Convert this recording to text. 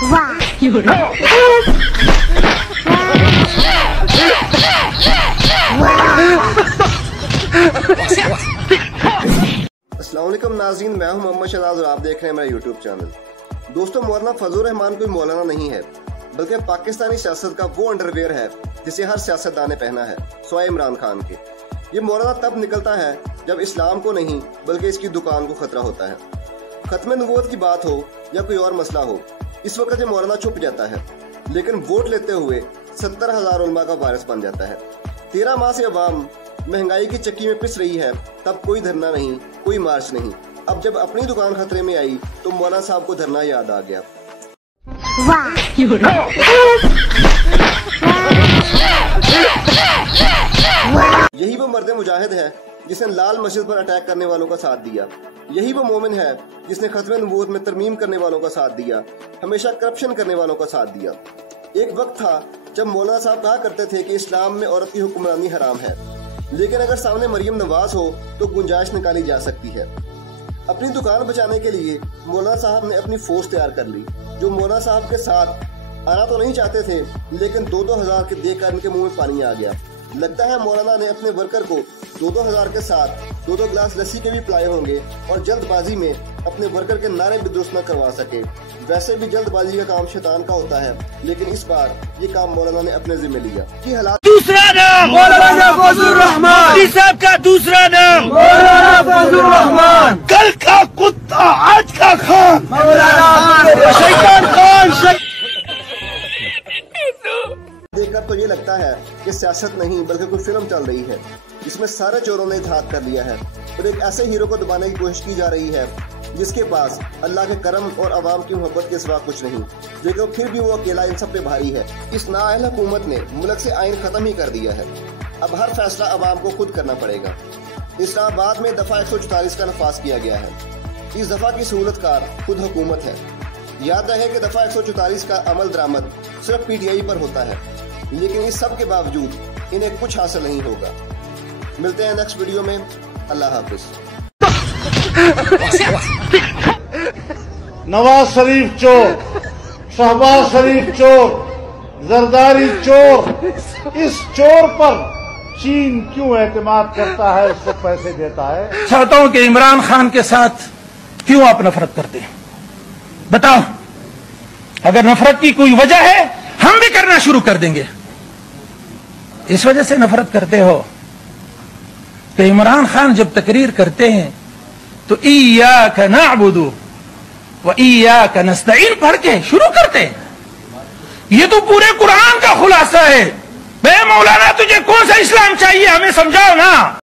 अस्सलाम वालेकुम नाज़रीन, मैं हूं मोहम्मद शहनाज और आप देख रहे हैं मेरा यूट्यूब चैनल। दोस्तों, मौलाना फजलुर रहमान कोई मौलाना नहीं है, बल्कि पाकिस्तानी सियासत का वो अंडरवेयर है जिसे हर सियासतदान ने पहना है, सिवाय इमरान खान के। ये मौलाना तब निकलता है जब इस्लाम को नहीं बल्कि इसकी दुकान को खतरा होता है। खत्म नबूवत की बात हो या कोई और मसला हो, इस वक्त ये मौलाना छुप जाता है, लेकिन वोट लेते हुए 70,000 उलमा का वारिस बन जाता है। 13 माह से अवाम महंगाई की चक्की में पिस रही है, तब कोई धरना नहीं, कोई मार्च नहीं। अब जब अपनी दुकान खतरे में आई तो मौलाना साहब को धरना याद आ गया। यही वो मर्द मुजाहिद है जिसने लाल मस्जिद पर अटैक करने वालों का साथ दिया। यही वो मोमिन है जिसने खत्म नबूवत में तरमीम करने वालों का साथ दिया, हमेशा करप्शन करने वालों का साथ दिया। एक वक्त था जब मौलाना साहब कहा करते थे कि इस्लाम में औरत की हुक्मरानी हराम है, लेकिन अगर सामने मरियम नवाज हो तो गुंजाइश निकाली जा सकती है। अपनी दुकान बचाने के लिए मौलाना साहब ने अपनी फौज तैयार कर ली, जो मौलाना साहब के साथ आना तो नहीं चाहते थे, लेकिन 2-2 हजार के देकर इनके मुंह में पानी आ गया। लगता है मौलाना ने अपने वर्कर को 2-2 हजार के साथ 2-2 गिलास लस्सी के भी पिलाए होंगे और जल्दबाजी में अपने वर्कर के नारे भी दुरुस्त न करवा सके। वैसे भी जल्दबाजी का काम शैतान का होता है, लेकिन इस बार ये काम मौलाना ने अपने जिम्मे लिया। कि हालात दूसरा नाम मौलाना फजलुर रहमान साहब का, दूसरा नाम मौलाना फजलुर रहमान। कल का कुत्ता आज का खान मौलाना शैतान खान। देखकर तो ये लगता है कि सियासत नहीं बल्कि कोई फिल्म चल रही है, जिसमें सारे चोरों ने इत्तेहाद कर लिया है और एक ऐसे हीरो को दबाने की कोशिश की जा रही है जिसके पास अल्लाह के करम और अवाम की मोहब्बत के सिवा कुछ नहीं, लेकिन फिर भी वो अकेला इन सब पे भारी है। इस नाअहल हुकूमत ने मुल्क से आइन खत्म ही कर दिया है। अब हर फैसला अवाम को खुद करना पड़ेगा। इस्लामाबाद में दफा 144 का नफाज किया गया है। इस दफा की सहूलतकार खुद हुकूमत है। याद रहे कि दफा 144 का अमल दरामद सिर्फ PTI पर होता है, लेकिन इस सब के बावजूद इन्हें कुछ हासिल नहीं होगा। मिलते हैं नेक्स्ट वीडियो में। अल्लाह हाफिज। नवाज शरीफ चोर, शहबाज शरीफ चोर, जरदारी चोर, इस चोर पर चीन क्यों एतमाद करता है, उसको पैसे देता है। चाहता हूं कि इमरान खान के साथ क्यों आप नफरत करते हैं, बताओ। अगर नफरत की कोई वजह है, हम भी करना शुरू कर देंगे। इस वजह से नफरत करते हो कि इमरान खान जब तकरीर करते हैं तो इय्याका नअबुदु व इय्याका नस्तईन पढ़ के शुरू करते हैं। ये तो पूरे कुरान का खुलासा है। बे मौलाना, तुझे कौन सा इस्लाम चाहिए, हमें समझाओ ना।